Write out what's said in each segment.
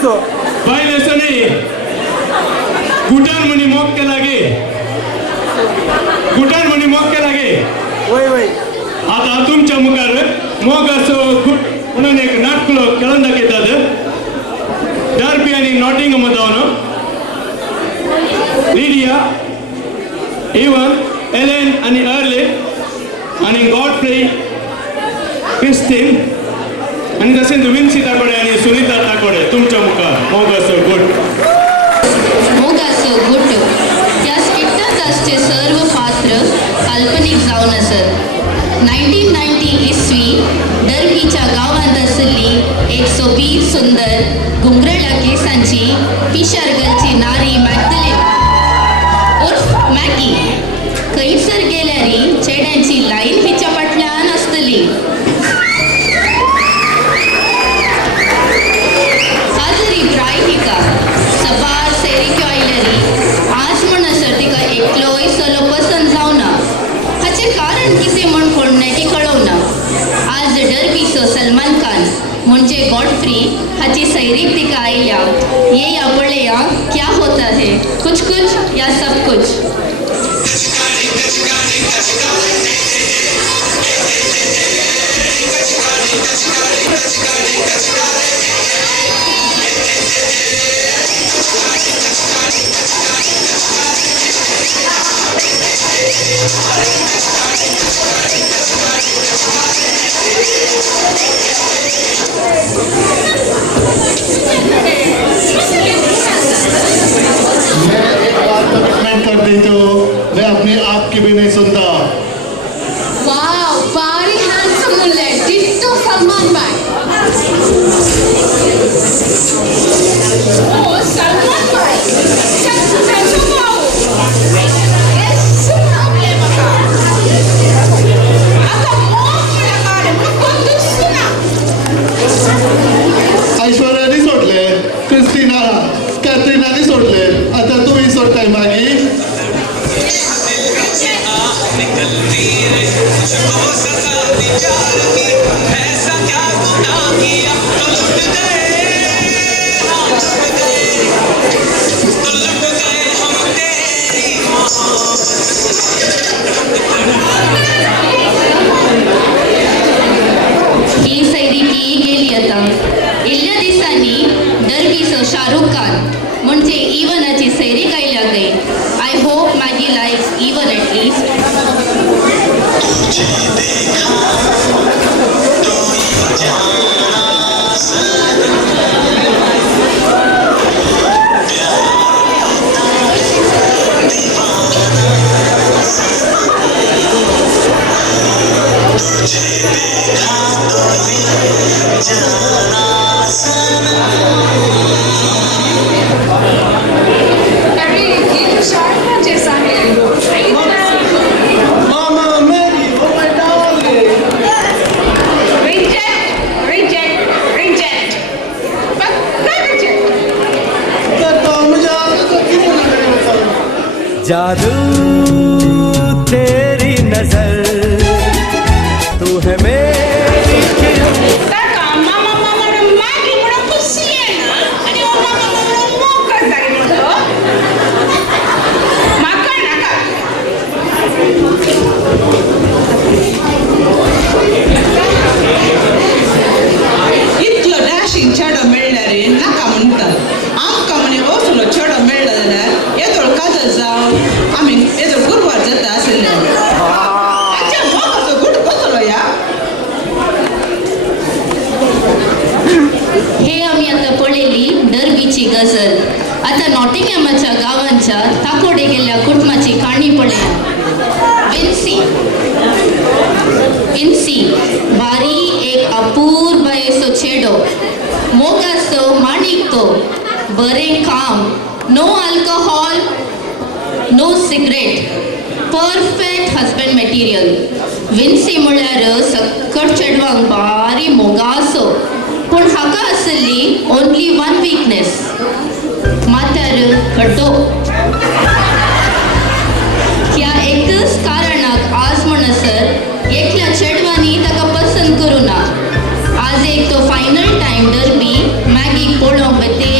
असो पाहिलं असं नाही कुठार म्हणी मोग केला गे कुठार म्हणी मोग केला गे वय वय आता तुमच्या मुखार मोग असो म्हणून एक नाटक खेळून दाखयतात डर्बी आणि नॉटिंगम जावन लिडिया इवन एलेन आणि अर्ले आणि गॉडफ्रे क्रिस्टीन आणि तसेच विन्सी ताकोडे आणि सुनीता ताकोडे तुमच्या मुखार मोग असो गुड मोगासो गुट त्या स्किट्टाचे सर्व पात्र काल्पनिक जावन असत 1990 इसवी डर्बीच्या गावात असली एक सोबीत सुंदर घुंगरळ्या केसांची पिशारगलची नारी मॅग्दलेन उर्फ मॅगी खंयसर गेल्यारी चेड्यांची लाईन हिच्या फाटल्यान आसतली हाजरी प्राय हिका सबार सेरिक्यो आयल्यारी आज म्हणसर तिका एकलोय सलो पसंत जावना हाचे कारण कितें म्हण कोण नेटी कळवना आज डर्बीचो सलमान खान म्हणजे गॉडफ्री हाची सैरीक तिका आयल्या ये या पळया क्या होता है कुछ कुछ या सब कुछ कर देती हूँ मैं अपने आप की भी नहीं सुनता wow very handsome मुल्ले ditto Salman भाई ओ सलमान भाई चल वाव कैसे आपले मका आता मोग लगारे कोण दुसना ऐश्वर्याने सोडले कॅटरीनाने सोडले आता तुम्ही सोडताय मागी ही सैरी की गेली आता इल्ल्या दिसांनी डर्बीचो शाहरुख खान म्हणजे इवनाची सैरी गायल्या गई I hope Maggi likes even at least जादू तेरी नजर तू है मेरी इतलो डॅशिंग चेडो मेळ्ळा रे नाका म्हणटात आमकां म्हणे असलो चेडो मेळ्ळो जाल्यार येदोळ काजल जावन आमी येदोळ गुरवार जाता आसले आजच्या मोगाचो गुट कसलो या हे आम्ही आता पळयली डर्बीची गजल आता नॉटिंगहॅमाच्या गावांच्या ताकोडे गेल्या कुटुंबाची काणी पळया विन्सी बारी एक अपूर्व बायेचो चेडो मोगाचो माणिक तो बरें काम no alcohol no cigarette perfect husband material Vincy म्हळ्यार सक्कट चेडवांक बारी मोगासो पूण हाका आसली ओन्ली वन वीकनेस माथ्यार खड्डो ह्या एकच कारणाक आज म्हणसर एकल्या चेडवांनी ताका पसंत करूना आज एक तो फायनल टाइम डर्बी मॅगी पळोवंक बेते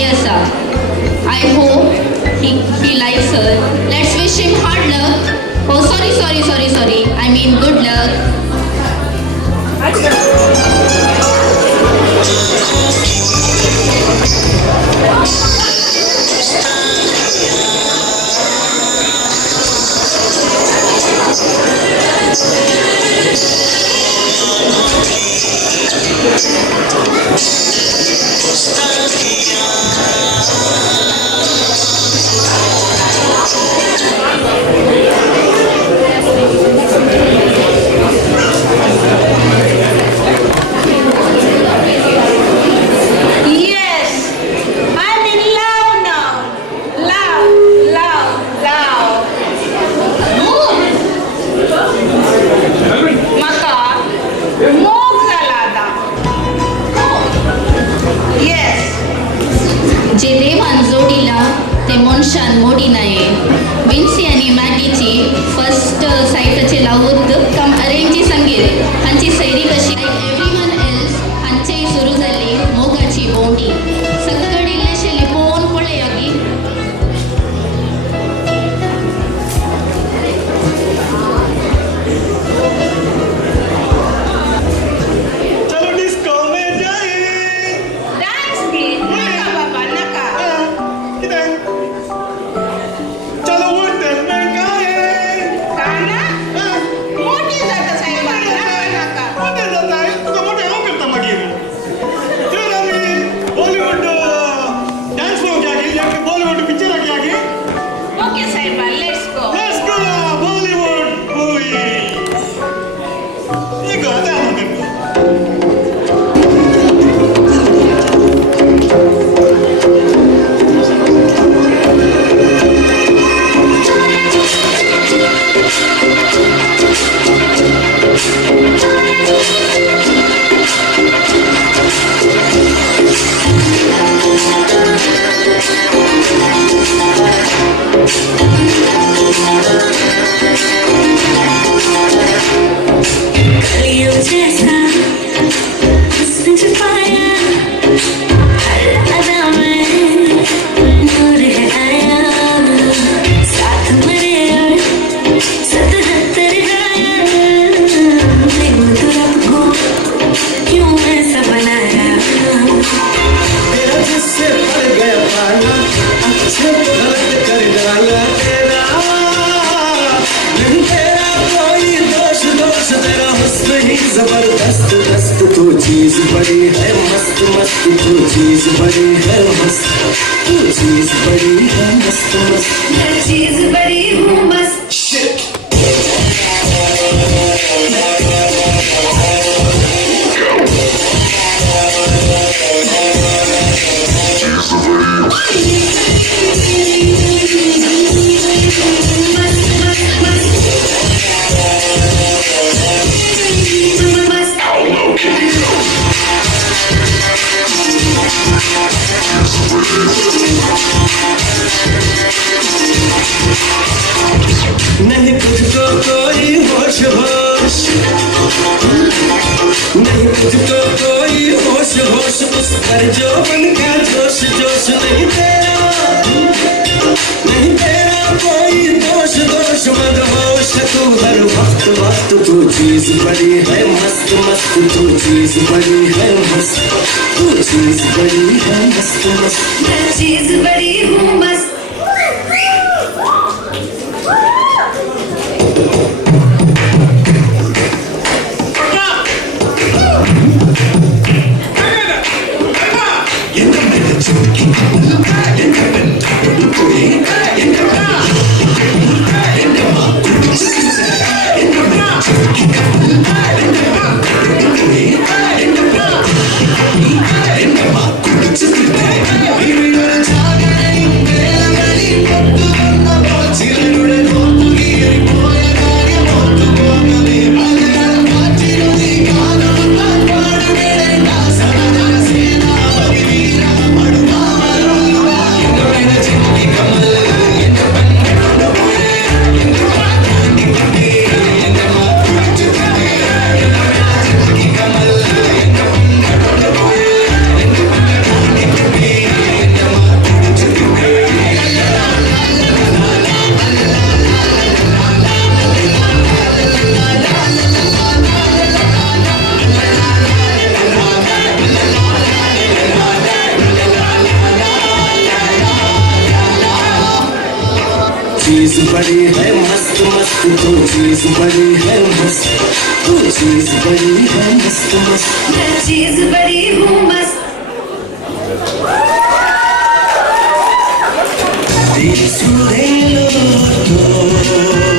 Yes, I'm in love now. Love, love, love. Maka, moog झाला. Yes. जे देव जोडीला ते मनशान मोडी नाये. विन्सी आणि मॅगीची फर्स्ट साईटचे लावूत कम अरेंजची संगीत हांची सैरी कशी एव्हरीवन एल्स हांचेही सुरू झाली मोगाची बोंडी सकड इल्लेशे लिपोवन पळया की चलो डिस्को में जाए. Dance kid. Naka baba, naka. कितें? चलो हॉटेल में जाए. Kana? मोठी जाता साहेबा. नका, नका. मोठे जात आहे तुका मोठे हांव करता मागीर. तर आमी बॉलिवूड डान्स फ्रॉम जागी या बॉलिवूड पिक्चराक जागी. Okay, साहेबा, let's go. Let's go Bollywood movie. ये गाता है हम कलियों जैसा हुस्न छुपाया हर अदा में नूर है आया साथ मरे और सतहत्तर गाया देखो तो रब को क्यों ऐसा बनाया तेरा जिससे पड़ गया पाला अच्छे गलत कर डाला तेरा नहीं तेरा कोई दोष दोष तेरा हुस्न ही जबरदस्त दस्त तू चीज बड़ी है मस्त मस्त तू चीज बड़ी है मस्त तू चीज बड़ी है मस्त मस्त मैं चीज बड़ी हूँ बस नहीं तुझको कोई होश होश नहीं तुझको कोई होश होश उस पर जो मन का जोश जोश नहीं तेरा कोई दोष दोष मत होश तू हर वक्त वक्त तू चीज बड़ी है मस्त मस्त तू चीज बड़ी है मस्त तू चीज बड़ी है मस्त मस्त मैं चीज बड़ी हूँ बस చిరుడు बड़ी है मस्त मस्त, तू चीज बड़ी है मस्त, तू चीज बड़ी है मस्त मस्त। मैं चीज बड़ी हूँ मस्त। Disfrútenlo todo.